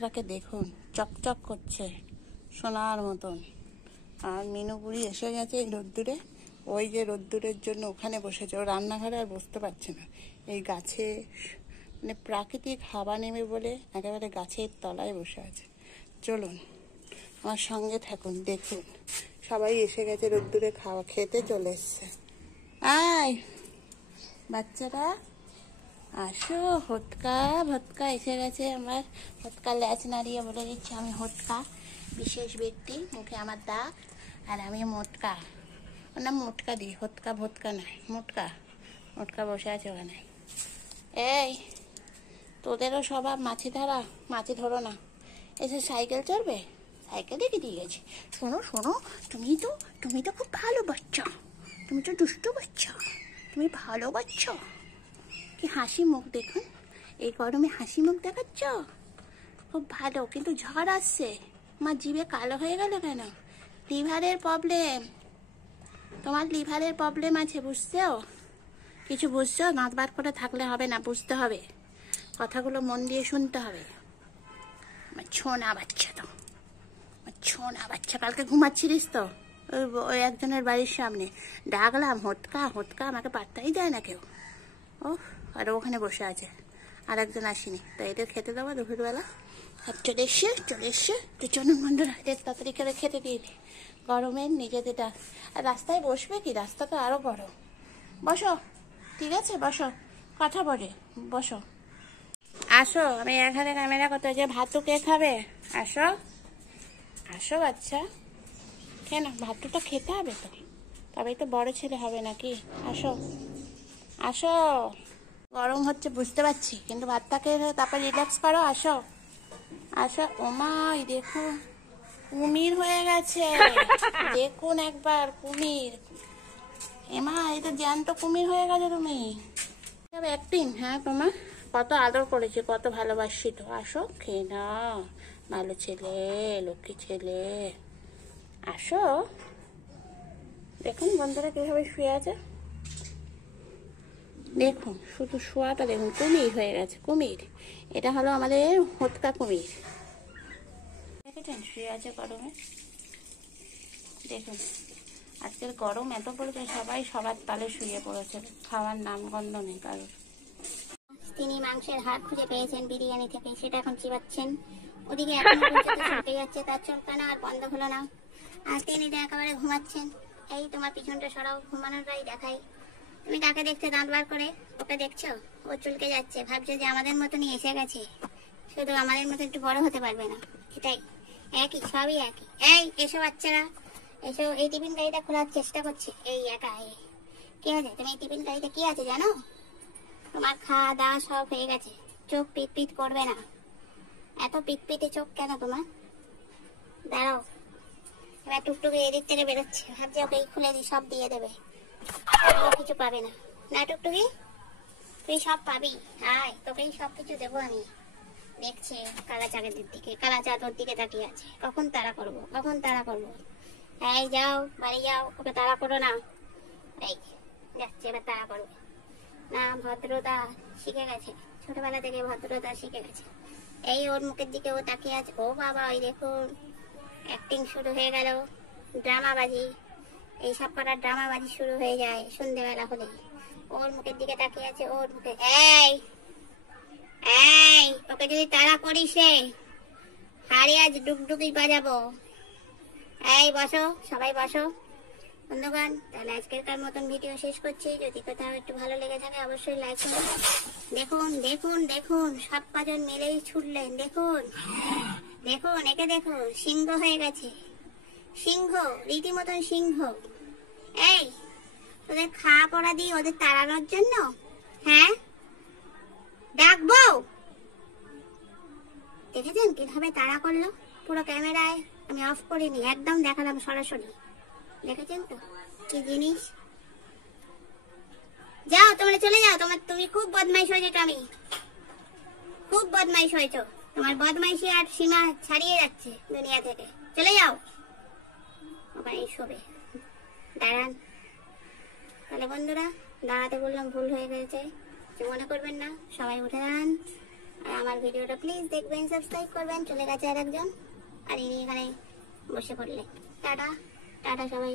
রোদটাকে দেখুন, চকচক করছে সোনার মতন। আর মিনু বুড়ি এসে গেছে এই রোদ্দুরে। ওই যে রোদ্দুরের জন্য ওখানে বসেছে, ও রান্নাঘরে আর বসতে পারছে না। এই গাছে মানে প্রাকৃতিক হাওয়া নেবে বলে একেবারে গাছের তলায় বসে আছে। চলুন আমার সঙ্গে থাকুন, দেখুন। সবাই এসে গেছে রোদ্দুরে, খাওয়া খেতে চলে এসছে। আয় বাচ্চারা আসো, হতকা ভতকা এসে গেছে। আমার হতকা ল্যাচ নাড়িয়ে বলে দিচ্ছে আমি হতকা, বিশেষ ব্যক্তি, মুখে আমার দাগ, আর আমি মোটকা। ওর নাম মোটকা দিই, হতকা ভতকা নয়, মোটকা। মোটকা বসে আছে ওখানে। এই তোদেরও স্বভাব মাছি ধরা, মাছি ধরো না। এসে সাইকেল চড়বে, সাইকেল দেখে দিয়ে গেছে। শোনো শোনো, তুমি তো খুব ভালো বাচ্চা, তুমি তো দুষ্টু বাচ্চা, তুমি ভালো বাচ্চা। কি হাসি মুখ দেখুন, এই গরমে হাসি মুখ দেখাচ্ছ, খুব ভালো। কিন্তু ঝড় আসছে, আমার জিভে কালো হয়ে গেল কেন? লিভারের প্রবলেম, তোমার লিভারের প্রবলেম আছে, বুঝছো? কিছু বুঝছো? দাঁত বার করে থাকলে হবে না, বুঝতে হবে, কথাগুলো মন দিয়ে শুনতে হবে। আমার ছোনা বাচ্চা তো, আমার ছোনা বাচ্চা। কালকে ঘুমাচ্ছিলিস তো ওই একজনের বাড়ির সামনে, ডাকলাম হতকা হতকা, আমাকে পাত্তাই দেয় না কেউ। ও আর ওখানে বসে আছে, আর একজন আসেনি, তো এদের খেতে দেবো দুপুরবেলা। আর চলে এসছে তো চলুন বন্ধুরা, এদের তাড়াতাড়ি করে খেতে দিয়ে দিই। গরমের নিজেদের আর রাস্তায় বসবে কি, রাস্তা তো আরও গরম। বসো, ঠিক আছে বসো, কথা বলে বসো। আসো, আমি এখানে ক্যামেরা করতে, যে ভাতু কে খাবে? আসো আসো বাচ্চা, কেন ভাতুটা খেতে হবে তো, তবেই তো বড় ছেলে হবে নাকি। আসো আসো, গরম হচ্ছে বুঝতে পারছি, কিন্তু ভাতটাকে তারপর রিল্যাক্স করো। আসো আসো। ওমা দেখুন কুমির হয়ে গেছে, দেখুন একবার কুমির। এমা এই তো জ্যান্ত কুমির হয়ে গেছে। তুমি অ্যাক্টিং, হ্যাঁ তোমার কত আদর করেছি, কত ভালোবাসি তো। আসো খেয়ে নাও, ভালো ছেলে, লক্ষ্মী ছেলে। আসো। দেখুন বন্ধুরা কিভাবে শুয়ে আছে, দেখুন শুধু শোয়াটা দেখুন, কুমির হয়ে গেছে, কুমির। এটা হলো আমাদের হতকা কুমির, দেখেছেন শুয়ে আছে গরমে। দেখুন আজকের গরম এত পড়েছে, সবাই সবার তালে শুয়ে পড়েছে, খাওয়ার নামগন্ধ নেই কারোর। তিনি মাংসের হাড় খুঁজে পেয়েছেন বিরিয়ানি থেকে, সেটা এখন চিবাচ্ছেন। ওদিকে এখনো পর্যন্ত চলতে যাচ্ছে, তার চলকানো আর বন্ধ হলো না। আর তিনি একেবারে ঘুমাচ্ছেন। এই তোমার পিছনটা সরাও, ঘুমানোটাই দেখাই। তুমি কাকে দেখছো দাঁত বার করে? ওকে দেখছো, ও চুলকে যাচ্ছে, ভাবছে যে আমাদের মতনই এসে গেছে, শুধু আমাদের মতো একটু বড় হতে পারবে না, এটাই একই, সবই একই। এই এসো বাচ্চারা এসো, এই টিফিন গাড়িটা খোলার চেষ্টা করছে। এই একা কি আছে? তুমি এই টিফিন গাড়িতে কি আছে জানো? তোমার খাওয়া দাওয়া সব হয়ে গেছে, চোখ পিট পিট করবে না। এত পিট পিটে চোখ কেন তোমার? দাঁড়াও, এবার টুকটুকি এদিক থেকে বেরোচ্ছে, ভাবছে ওকে খুলে দিই, সব দিয়ে দেবে, কিছু পাবে না। না টুকটুকি, তুই সব পাবি, আয় তোকেই সব কিছু দেবো আমি। দেখছে কালা চাঁদের দিকে, কালা চাঁদ ওর দিকে তাকিয়ে আছে, কখন তাড়া করবো, কখন তাড়া করবো। এই যাও বাড়ি যাও, ওকে তাড়া করো না। এই যাচ্ছে, এবার তাড়া করবে না। ভদ্রতা শিখে গেছে, ছোটবেলা থেকে ভদ্রতা শিখে গেছে। এই ওর মুখের দিকে ও তাকিয়ে আছে। ও বাবা, ওই দেখুন অ্যাক্টিং শুরু হয়ে গেল, ড্রামাবাজি। এই সব করার ড্রামাবাজি শুরু হয়ে যায় সন্ধ্যেবেলা হলে। ওর মুখের দিকে তাকিয়ে আছে, ওর মুখে। এই এই ওকে যদি তাড়া করিস রে, হাড়ি আজ ডুগডুগি বাজাবো। এই বসো, সবাই বসো। বন্ধুগণ, তাহলে আজকেরকার মতন ভিডিও শেষ করছি। যদি কোথাও একটু ভালো লেগে থাকে অবশ্যই লাইক করুন। দেখুন দেখুন দেখুন, সব কজন মিলেই ছুটলেন। দেখুন দেখুন, একে দেখুন, সিংহ হয়ে গেছে, সিংহ, রীতিমতন সিংহ। এই ওদের খাওয়া পড়া দিই ওদের তাড়ানোর জন্য, হ্যাঁ ডাকবো? দেখেছেন কিভাবে তাড়া করলো, পুরো ক্যামেরায় আমি অফ করিনি, একদম দেখালাম সরাসরি। দেখেছেন তো কি জিনিস। যাও তোমরা চলে যাও, তুমি খুব বদমাইশ হয়েছো, টমি খুব বদমাইশ হয়েছো, তোমার বদমাইশি আর সীমা ছাড়িয়ে যাচ্ছে দুনিয়া থেকে। চলে যাও, ওখানে শোবে। দাঁড়ান। তাহলে বন্ধুরা, দাঁড়াতে বললাম, ভুল হয়ে গেছে, মনে করবেন না, সবাই উঠে দাঁড়ান। আর আমার ভিডিওটা প্লিজ দেখবেন, সাবস্ক্রাইব করবেন। চলে গেছে আর একজন, আর ইনি এখানে বসে পড়লে। টাটা টাটা সবাই।